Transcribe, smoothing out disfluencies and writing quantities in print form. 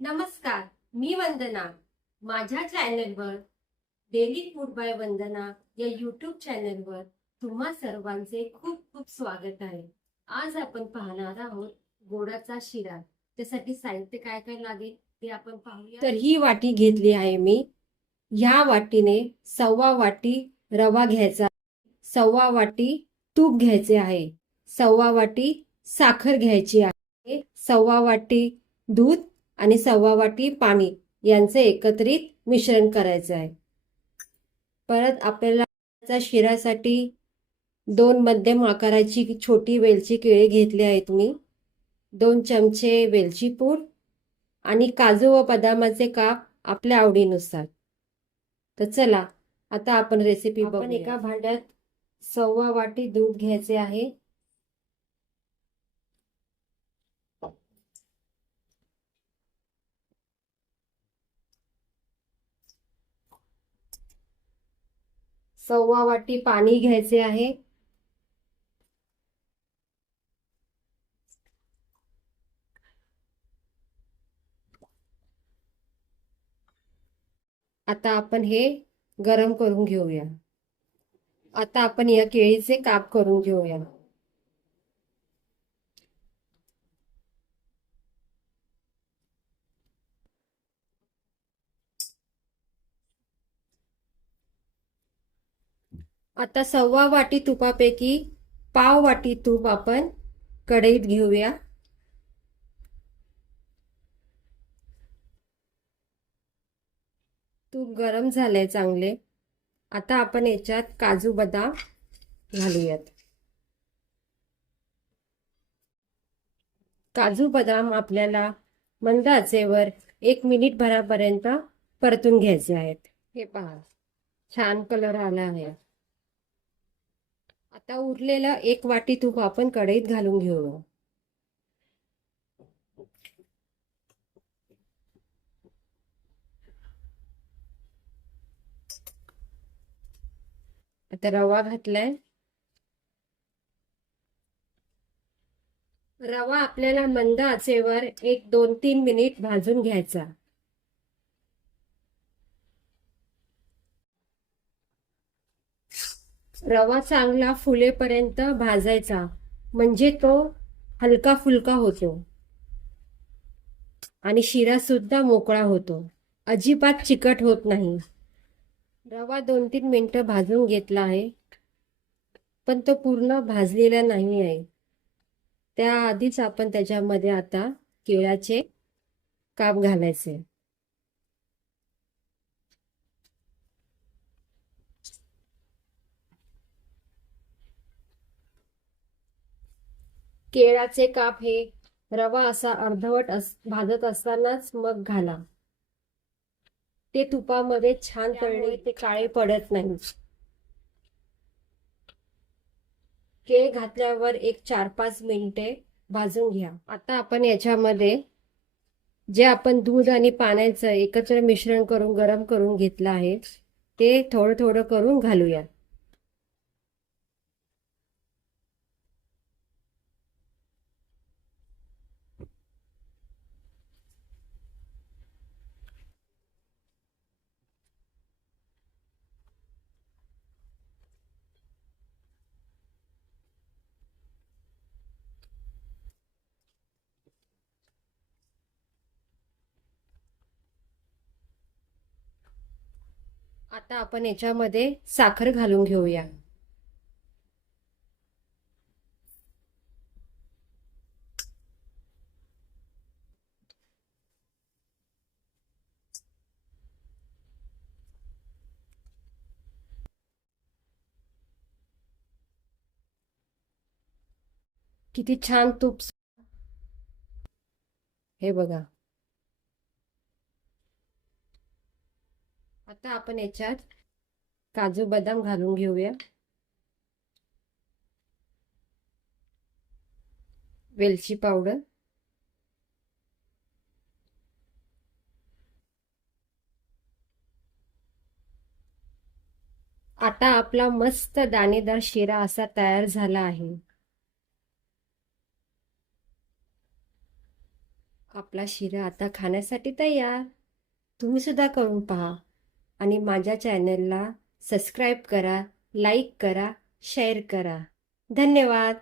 नमस्कार, मी वंदना. माझ्या चॅनलवर डेली फूड बाय वंदना या यूट्यूब चॅनलवर तुम्हा सर्वांचे खूप खूप स्वागत आहे. आज आपण पाहणार आहोत गोडाचा शिरा. त्यासाठी साहित्य काय काय लागेल ते आपण पाहूया. तर ही वाटी घेतली आहे मी. ह्या वाटीने 1.25 वाटी रवा घ्यायचा, 1.25 वाटी तूप घ्यायचे आहे, 1.25 वाटी साखर घ्यायची आहे, 1.25 वाटी दूध आणि 1.25 वाटी पाणी यांचे एकत्रित मिश्रण करायचे आहे. परत आपल्याला शिऱ्यासाठी 2 मध्यम आकाराची छोटी वेलची केळी घेतली आहेत मी, 2 चमचे वेलची पूड आणि काजू व बदामाचे काप आपल्या आवडीनुसार. तर चला आता आपण रेसिपी बघूया. आपण एका भांड्यात 1.25 वाटी दूध घ्यायचे आहे. सव्वा वाटी पाणी घ्यायचे आहे. आता आपण हे गरम करून घेऊया. आता आपण या केळीचे काप करून घेऊया. आता 1.25 वाटी तुपापैकी पाव वाटी तूप आपण कढईत घेऊया. तूप गरम झालंय चांगले. आता आपण याच्यात काजू बदाम घालूयात. काजू बदाम आपल्याला मंद आचेवर 1 मिनिट भरापर्यंत परतून घ्यायचे आहेत. हे पहा, छान कलर आला आहे. आता उरलेला 1 वाटी तूप आपण कढईत घालून घेऊया. आता रवा घातलाय. रवा आपल्याला मंद आचेवर 1, 2, 3 मिनिट भाजून घ्यायचा. रवा चांगला फुलेपर्यंत भाजायचा, म्हणजे तो हलका फुलका होतो आणि शिरा सुद्धा मोकळा होतो, अजिबात चिकट होत नाही. रवा 2-3 मिनिटं भाजून घेतला आहे, पण तो पूर्ण भाजलेला नाही आहे. त्याआधीच आपण त्याच्यामध्ये आता केळ्याचे काप घालायचे. केळाचे काप हे रवा असा अर्धवट भाजत असतानाच मग घाला. ते तुपामध्ये छान तळले ते काळे पडत नाही. केळ घातल्यावर एक 4-5 मिनिटे भाजून घ्या. आता आपण याच्यामध्ये जे आपण दूध आणि पाण्याचं एकत्र मिश्रण करून गरम करून घेतलं आहे ते थोडं थोडं करून घालूया. आता आपण याच्यामध्ये साखर घालून घेऊया. किती छान तूप, हे बघा. आता आपण याच्यात काजू बदाम घालून घेऊया, वेलची पावडर, आता आपला मस्त दाणेदार शिरा असा तयार झाला आहे. आपला शिरा आता खाण्यासाठी तयार. तुम्ही सुद्धा करून पहा आणि माझ्या चॅनलला सबस्क्राईब करा, लाईक करा, शेअर करा. धन्यवाद.